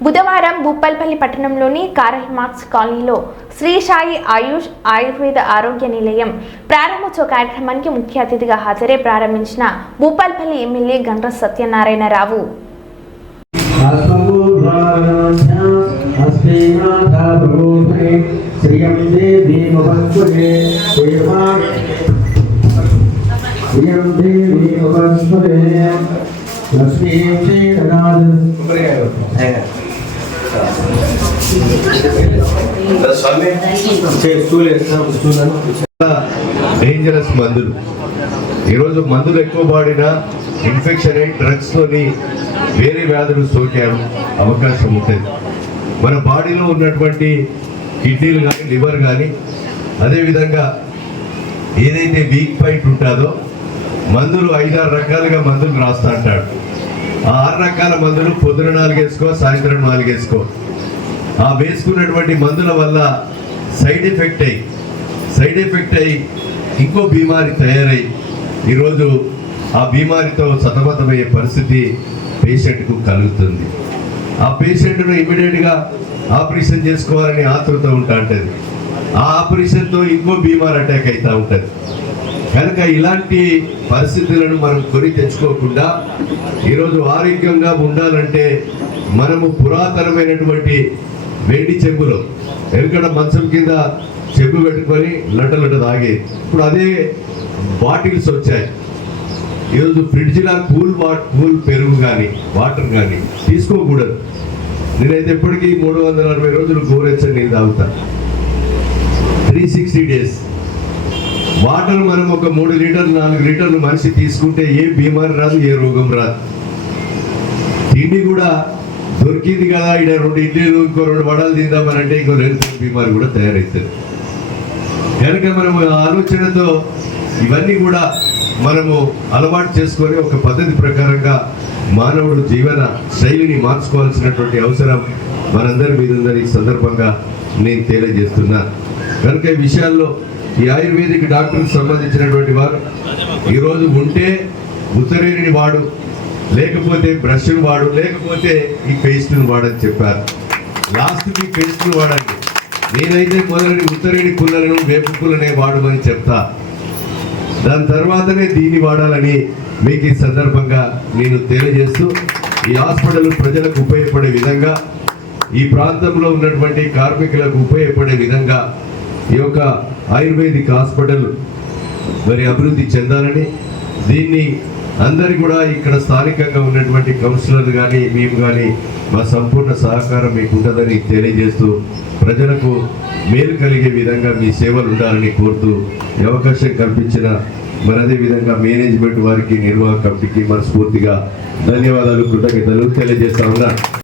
బుధవారం భూపాల్పల్లి పట్టణంలోని Karl marks కాలనీలో శ్రీ సాయి ఆయుష్ ఆయుర్వేద ఆరోగ్య నిలయం ప్రారంభోత్సవ కార్యక్రమానికి ముఖ్య అతిథిగా హాజరై ప్రారంభించిన భూపాల్పల్లి ఎమ్మెల్యే గండ్ర సత్యనారాయణరావు శ్రియం దేవీ మహస్వరే డేంజరస్ మందులు. ఈరోజు మందులు ఎక్కువ వాడినా ఇన్ఫెక్షన్ అయి డ్రగ్స్ తోని వేరే వ్యాధులు సోకే అవకాశం ఉంటుంది. మన బాడీలో ఉన్నటువంటి కిడ్నీలు కానీ లివర్ కానీ అదేవిధంగా ఏదైతే వీక్ పాయింట్ ఉంటుందో మందులు ఐదారు రకాలుగా మందులు రాస్తా అంటాడు. ఆ ఆరు రకాల మందులు పొద్దున నాలుగేసుకో సాయంత్రం నాలుగేసుకో. ఆ వేసుకున్నటువంటి మందుల వల్ల సైడ్ ఎఫెక్ట్ అయ్యి సైడ్ ఎఫెక్ట్ అయ్యి ఇంకో బీమారి తయారై ఈరోజు ఆ బీమారితో సతమతమయ్యే పరిస్థితి పేషెంట్కు కలుగుతుంది. ఆ పేషెంట్ను ఇమీడియట్గా ఆపరేషన్ చేసుకోవాలని ఆతృత ఉంటా ఉంటుంది. ఆ ఆపరేషన్తో ఇంకో బీమార్ అటాక్ అవుతూ ఉంటుంది. కనుక ఇలాంటి పరిస్థితులను మనం కొని తెచ్చుకోకుండా ఈరోజు ఆరోగ్యంగా ఉండాలంటే మనము పురాతనమైనటువంటి వెండి చెంబులో ఎందుకంటే మంచం కింద చెంబు పెట్టుకొని లట లట తాగే ఇప్పుడు అదే బాటిల్స్ వచ్చాయి. ఈరోజు ఫ్రిడ్జ్లో కూల్ వా కూల్ పెరుగు కానీ వాటర్ కానీ తీసుకోకూడదు. నేనైతే ఎప్పటికీ మూడు వందల అరవై రోజులు గోరెచ్చని నీళ్ళు తాగుతాను త్రీ సిక్స్టీ డేస్. వాటర్ మనం ఒక మూడు లీటర్లు నాలుగు లీటర్లు మనిషి తీసుకుంటే ఏ బీమారి రాదు ఏ రోగం రాదు. తిండి కూడా దొరికింది కదా ఇక్కడ రెండు ఇడ్లీలు ఇంకో రెండు వడలు తిందామని అంటే ఇంకో రెండు బీమారి కూడా తయారవుతుంది కనుక మనము ఆలోచనతో ఇవన్నీ కూడా మనము అలవాటు చేసుకొని ఒక పద్ధతి ప్రకారంగా మానవుడు జీవన శైలిని మార్చుకోవాల్సినటువంటి అవసరం మనందరి మీద ఉందని ఈ సందర్భంగా నేను తెలియజేస్తున్నా. కనుక ఈ విషయాల్లో ఈ ఆయుర్వేదిక్ డాక్టర్కి సంబంధించినటువంటి వారు ఈరోజు ఉంటే ఉత్తరేణిని వాడు లేకపోతే బ్రష్ను వాడు లేకపోతే ఈ పేస్ట్ను వాడని చెప్పారు. లాస్ట్ ఈ పేస్ట్ను వాడండి. నేనైతే మొదలని ఉత్తరేణి పుల్లలను వేపు పుల్లనే వాడమని చెప్తా. దాని తర్వాతనే దీన్ని వాడాలని మీకు ఈ సందర్భంగా నేను తెలియజేస్తూ ఈ హాస్పిటల్ ప్రజలకు ఉపయోగపడే విధంగా ఈ ప్రాంతంలో ఉన్నటువంటి కార్మికులకు ఉపయోగపడే విధంగా ఈ యొక్క ఆయుర్వేదిక్ హాస్పిటల్ మరి అభివృద్ధి చెందాలని దీన్ని అందరి కూడా ఇక్కడ స్థానికంగా ఉన్నటువంటి కౌన్సిలర్ కానీ మేము కానీ మా సంపూర్ణ సహకారం మీకు ఉంటుందని తెలియజేస్తూ ప్రజలకు మేలు కలిగే విధంగా మీ సేవలు ఉండాలని కోరుతూ అవకాశం కల్పించిన మరి అదేవిధంగా మేనేజ్మెంట్ వారికి నిర్వాహక కమిటీకి మనస్ఫూర్తిగా ధన్యవాదాలు కృతజ్ఞతలు తెలియజేస్తా ఉన్నా